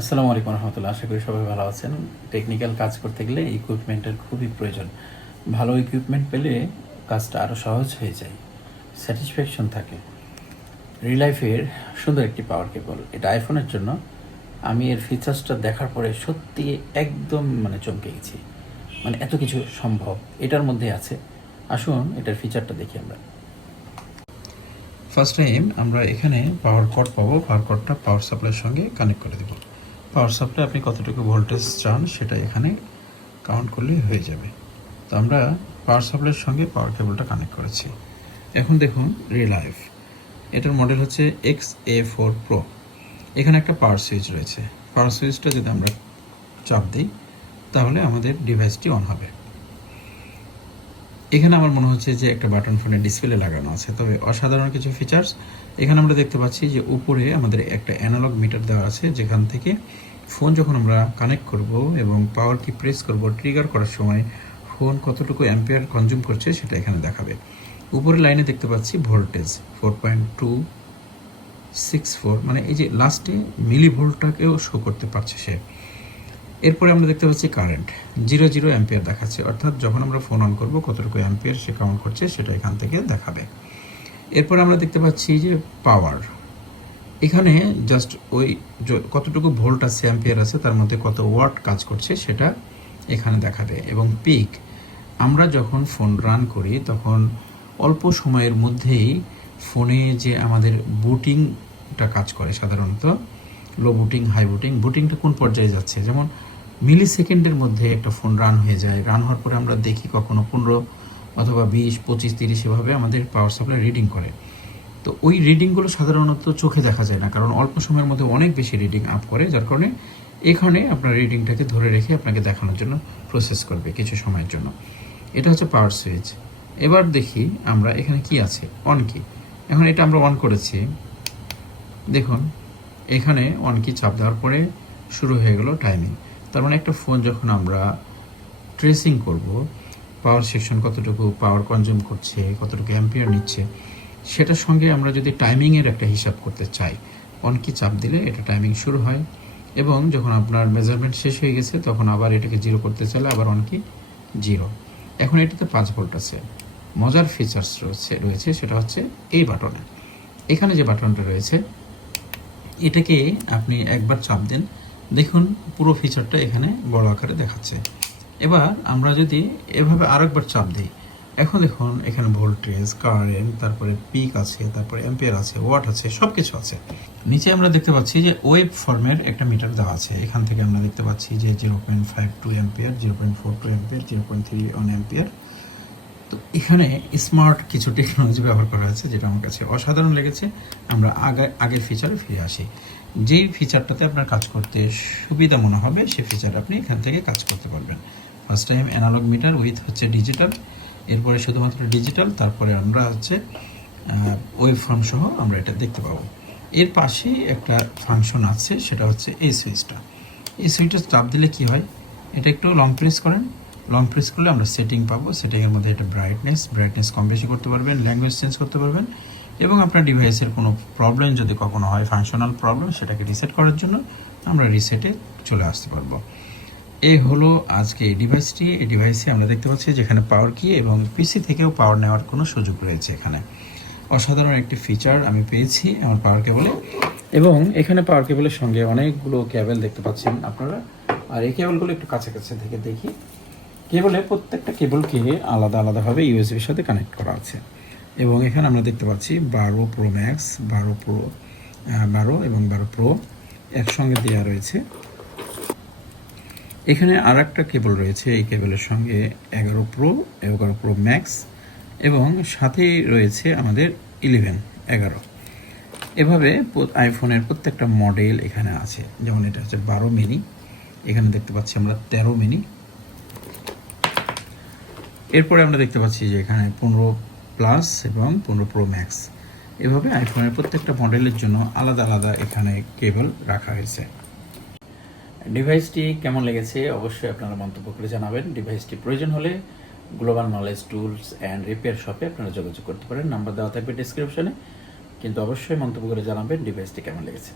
আসসালামু আলাইকুম রহমতুল্লাহ। আশা করি সবাই ভালো আছেন। টেকনিক্যাল কাজ করতে গেলে ইকুইপমেন্টের খুবই প্রয়োজন। ভালো ইকুইপমেন্ট পেলে কাজটা আরও সহজ হয়ে যায়, স্যাটিসফ্যাকশন থাকে। রিলাইফের সুন্দর একটি পাওয়ার কেবল, এটা আইফোনের জন্য। আমি এর ফিচার্সটা দেখার পরে সত্যি একদম চমকে গেছি। এত কিছু সম্ভব এটার মধ্যে আছে। আসুন এটার ফিচারটা দেখি আমরা। ফার্স্ট টাইম আমরা এখানে পাওয়ার কর্ড পাবো। পাওয়ার কর্ডটা পাওয়ার সাপ্লাইয়ের সঙ্গে কানেক্ট করে দেবো। পাওয়ার সাপ্লাই আপনি কতটুকু ভোল্টেজ চান সেটা এখানে কাউন্ট করলেই হয়ে যাবে। তো আমরা পাওয়ার সাপ্লাইয়ের সঙ্গে পাওয়ার কেবলটা কানেক্ট করেছি। এখন দেখুন রিলাইফ, এটার মডেল হচ্ছে XA4 Pro। এখানে একটা পাওয়ার সুইচ রয়েছে। পাওয়ার সুইচটা যদি আমরা চাপ দিই তাহলে আমাদের ডিভাইসটি অন হবে। এখানে আমার মনে হচ্ছে যে একটা বাটন ফোনের ডিসপ্লে লাগানো আছে, তবে অসাধারণ কিছু ফিচার্স। এখানে আমরা দেখতে পাচ্ছি যে উপরে আমাদের একটা অ্যানালগ মিটার দেওয়া আছে, যেখান থেকে ফোন যখন আমরা কানেক্ট করব এবং পাওয়ার কি প্রেস করব, ট্রিগার করার সময় ফোন কতটুকু অ্যাম্পিয়ার কনজিউম করছে সেটা এখানে দেখাবে। উপরে লাইনে দেখতে পাচ্ছি ভোল্টেজ 4.264, এই যে লাস্টে মিলি ভোল্টটাকেও শো করতে পারছে সে। এরপরে আমরা দেখতে পাচ্ছি কারেন্ট 0 অ্যাম্পিয়ার দেখাচ্ছে, অর্থাৎ যখন আমরা ফোন অন করব কতটুকু অ্যাম্পিয়ার সে কাউন্ট করছে সেটা এখান থেকে দেখাবে। এরপরে আমরা দেখতে পাচ্ছি যে পাওয়ার, এখানে জাস্ট ওই কতটুকু ভোল্ট আছে, অ্যাম্পিয়ার আছে, তার মধ্যে কত ওয়াট কাজ করছে সেটা এখানে দেখাবে। এবং পিক, আমরা যখন ফোন রান করি তখন অল্প সময়ের মধ্যেই ফোনে যে আমাদের বুটিংটা কাজ করে, সাধারণত লো বুটিং, হাই বুটিং, বুটিংটা কোন পর্যায়ে যাচ্ছে, যেমন মিলি সেকেন্ডের মধ্যে একটা ফোন রান হয়ে যায়। রান হওয়ার পরে আমরা দেখি কখনো 15 অথবা 20, 25, 30 এভাবে আমাদের পাওয়ার সাপ্লাই রিডিং করে। তো ওই রিডিংগুলো সাধারণত চোখে দেখা যায় না, কারণ অল্প সময়ের মধ্যে অনেক বেশি রিডিং আপ করে, যার কারণে এখানে আপনার রিডিংটাকে ধরে রেখে আপনাকে দেখানোর জন্য প্রসেস করবে কিছু সময়ের জন্য। এটা হচ্ছে পাওয়ার সুইচ। এবার দেখি আমরা এখানে কি আছে, অন কি। এখন এটা আমরা অন করেছি, দেখুন এখানে অন কি চাপ দেওয়ার পরে শুরু হয়ে গেল টাইমিং। তার একটা ফোন যখন আমরা ট্রেসিং করব, পাওয়ার সেকশন কতটুকু পাওয়ার কনজিউম করছে, কতটুকু অ্যাম্পিয়ার নিচ্ছে, সেটার সঙ্গে আমরা যদি টাইমিংয়ের একটা হিসাব করতে চাই, অন কি চাপ দিলে এটা টাইমিং শুরু হয়, এবং যখন আপনার মেজারমেন্ট শেষ হয়ে গেছে তখন আবার এটাকে 0 করতে চাইলে আবার অন কি 0। এখন এটাতে 5 ভোল্ট আছে। মজার ফিচার্স রয়েছে সেটা হচ্ছে এই বাটনে, এখানে যে বাটনটা রয়েছে এটাকে আপনি একবার চাপ দেন, দেখুন পুরো ফিচারটা এখানে বড় আকারে দেখাচ্ছে। এবার আমরা যদি এভাবে আরেকবার চাপ দিই, এখন দেখুন এখানে ভোল্টেজ, কারেন্ট, তারপরে পিক আছে, তারপরে অ্যাম্পিয়ার আছে, ওয়াট আছে, সব কিছু আছে। নিচে আমরা দেখতে পাচ্ছি যে ওয়েব ফর্মের একটা মিটার দেওয়া আছে। এখান থেকে আমরা দেখতে পাচ্ছি যে 0.52 অ্যাম্পিয়ার, 0.42 অ্যাম্পিয়ার, 0.31 অ্যাম্পিয়ার। তো এখানে স্মার্ট কিছু টেকনোলজি ব্যবহার করা হয়েছে, যেটা আমার কাছে অসাধারণ লেগেছে। আমরা আগের ফিচারে ফিরে আসি। যেই ফিচারটাতে আপনার কাজ করতে সুবিধা মনে হবে সেই ফিচার আপনি এখান থেকে কাজ করতে পারবেন। First time analogue meter with হচ্ছে ডিজিটাল, এরপরে শুধুমাত্র ডিজিটাল, তারপরে আমরা হচ্ছে ওয়েব ফর্ম সহ আমরা এটা দেখতে পাবো। এর পাশেই একটা ফাংশন আছে, সেটা হচ্ছে এই সুইচটা। এই সুইচটা চাপ দিলে কি হয়, এটা একটু লং প্রেস করেন, লং প্রেস করলে আমরা সেটিং পাবো। সেটিংয়ের মধ্যে এটা ব্রাইটনেস কম বেশি করতে পারবেন, ল্যাঙ্গুয়েজ চেঞ্জ করতে পারবেন, এবং আপনার ডিভাইসের কোনো প্রবলেম যদি কখনো হয়, ফাংশনাল প্রবলেম, সেটাকে রিসেট করার জন্য আমরা রিসেটে চলে আসতে পারবো। এই হলো আজকে এই ডিভাইসটি। এই ডিভাইসে আমরা দেখতে পাচ্ছি যেখানে পাওয়ার কি এবং পিসি থেকেও পাওয়ার নেওয়ার কোনো সুযোগ রয়েছে। এখানে অসাধারণ একটি ফিচার আমি পেয়েছি আমার পাওয়ার কেবলে, এবং এখানে পাওয়ার কেবলের সঙ্গে অনেকগুলো কেবল দেখতে পাচ্ছেন আপনারা। আর এই কেবলগুলো একটু কাছাকাছি থেকে দেখি। কেবলে প্রত্যেকটা কেবলকে আলাদা আলাদাভাবে ইউএসবির সাথে কানেক্ট করা আছে, এবং এখানে আমরা দেখতে পাচ্ছি 12 Pro Max, 12 এবং 12 Pro একসঙ্গে দেওয়া রয়েছে। এখানে আর একটা কেবল রয়েছে, এই কেবলের সঙ্গে 11 Pro, 11 Pro Max, এবং সাথে রয়েছে আমাদের 11 এভাবে আইফোনের প্রত্যেকটা মডেল এখানে আছে। যেমন এটা হচ্ছে 12 মিনি, এখানে দেখতে পাচ্ছি আমরা 13 মিনি। এরপরে আমরা দেখতে পাচ্ছি যে এখানে 15 প্লাস এবং 15 Pro Max। এভাবে আইফোনের প্রত্যেকটা মডেলের জন্য আলাদা আলাদা এখানে কেবল রাখা হয়েছে। ডিভাইসটি কেমন লেগেছে অবশ্যই আপনারা মন্তব্য করে জানাবেন। ডিভাইসটি প্রয়োজন হলে global knowledge tools and repair শপে আপনারা যোগাযোগ করতে পারেন, নাম্বার দেওয়া থাকবে ডেসক্রিপশনে। কিন্তু অবশ্যই মন্তব্য করে জানাবেন ডিভাইসটি কেমন লেগেছে।